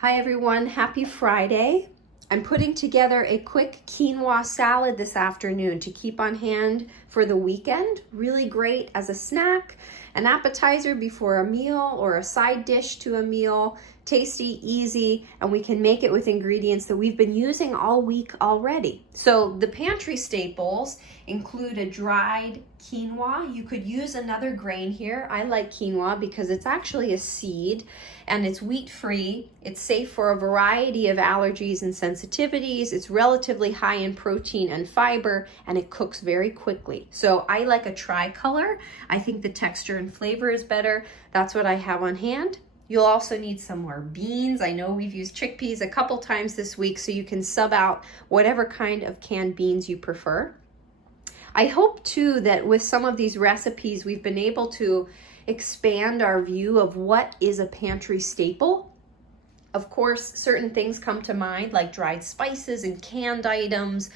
Hi everyone, happy Friday. I'm putting together a quick quinoa salad this afternoon to keep on hand for the weekend. Really great as a snack, an appetizer before a meal, or a side dish to a meal. Tasty, easy, and we can make it with ingredients that we've been using all week already. So the pantry staples include a dried quinoa. You could use another grain here. I like quinoa because it's actually a seed and it's wheat-free. It's safe for a variety of allergies and sensitivities. It's relatively high in protein and fiber, and it cooks very quickly. So I like a tricolor. I think the texture and flavor is better. That's what I have on hand. You'll also need some more beans. I know we've used chickpeas a couple times this week, so you can sub out whatever kind of canned beans you prefer. I hope too that with some of these recipes, we've been able to expand our view of what is a pantry staple. Of course, certain things come to mind like dried spices and canned items,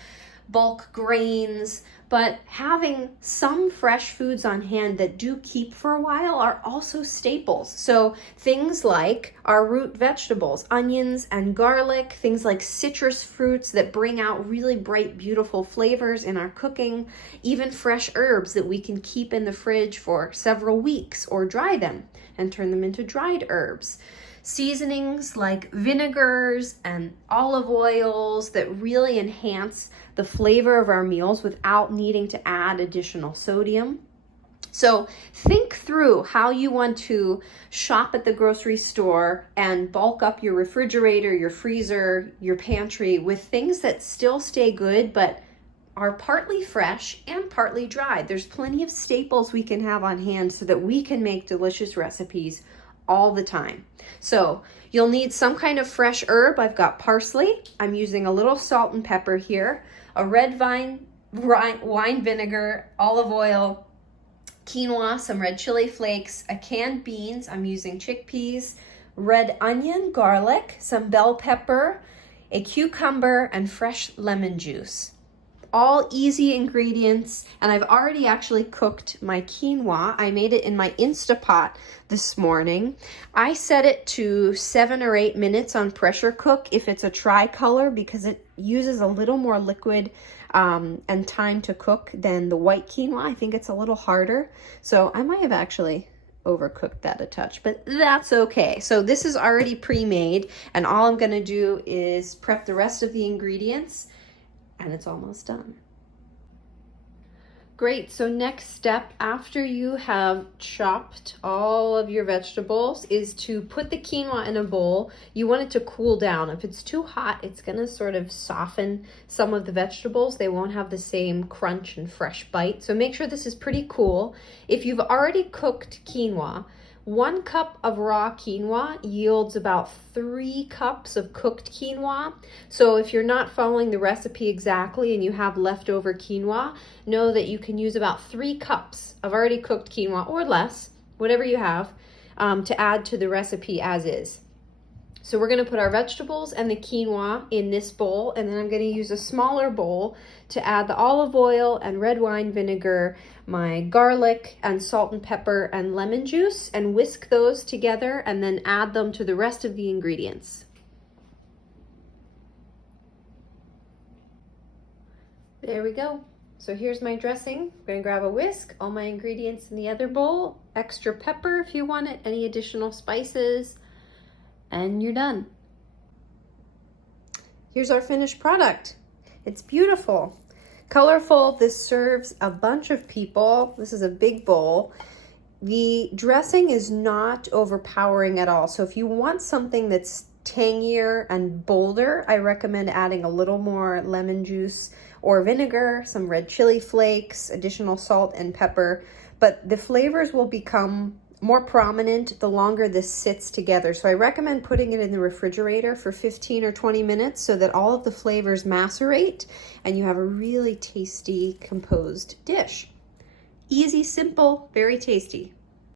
bulk grains, but having some fresh foods on hand that do keep for a while are also staples. So things like our root vegetables, onions and garlic, things like citrus fruits that bring out really bright, beautiful flavors in our cooking, even fresh herbs that we can keep in the fridge for several weeks or dry them and turn them into dried herbs. Seasonings like vinegars and olive oils that really enhance the flavor of our meals without needing to add additional sodium. So think through how you want to shop at the grocery store and bulk up your refrigerator, your freezer, your pantry with things that still stay good but are partly fresh and partly dried. There's plenty of staples we can have on hand so that we can make delicious recipes all the time. So you'll need some kind of fresh herb. I've got parsley. I'm using a little salt and pepper here, a red wine vinegar, olive oil, quinoa, some red chili flakes, a canned beans. I'm using chickpeas, red onion, garlic, some bell pepper, a cucumber, and fresh lemon juice. All easy ingredients, and I've already actually cooked my quinoa. I made it in my Instapot this morning. I set it to 7 or 8 minutes on pressure cook if it's a tricolor because it uses a little more liquid and time to cook than the white quinoa. I think it's a little harder, so I might have actually overcooked that a touch, but that's okay. So this is already pre-made, and all I'm gonna do is prep the rest of the ingredients, and it's almost done. Great, so next step after you have chopped all of your vegetables is to put the quinoa in a bowl. You want it to cool down. If it's too hot, it's gonna sort of soften some of the vegetables. They won't have the same crunch and fresh bite. So make sure this is pretty cool. If you've already cooked quinoa, 1 cup of raw quinoa yields about 3 cups of cooked quinoa. So if you're not following the recipe exactly and you have leftover quinoa, know that you can use about 3 cups of already cooked quinoa or less, whatever you have, to add to the recipe as is. So we're going to put our vegetables and the quinoa in this bowl, and then I'm going to use a smaller bowl to add the olive oil and red wine vinegar, my garlic and salt and pepper and lemon juice, and whisk those together and then add them to the rest of the ingredients. There we go. So here's my dressing. I'm going to grab a whisk, all my ingredients in the other bowl, extra pepper if you want it, any additional spices, and you're done. Here's our finished product. It's beautiful, colorful. This serves a bunch of people. This is a big bowl. The dressing is not overpowering at all. So if you want something that's tangier and bolder, I recommend adding a little more lemon juice or vinegar, some red chili flakes, additional salt and pepper, but the flavors will become more prominent the longer this sits together. So I recommend putting it in the refrigerator for 15 or 20 minutes so that all of the flavors macerate and you have a really tasty composed dish. Easy, simple, very tasty.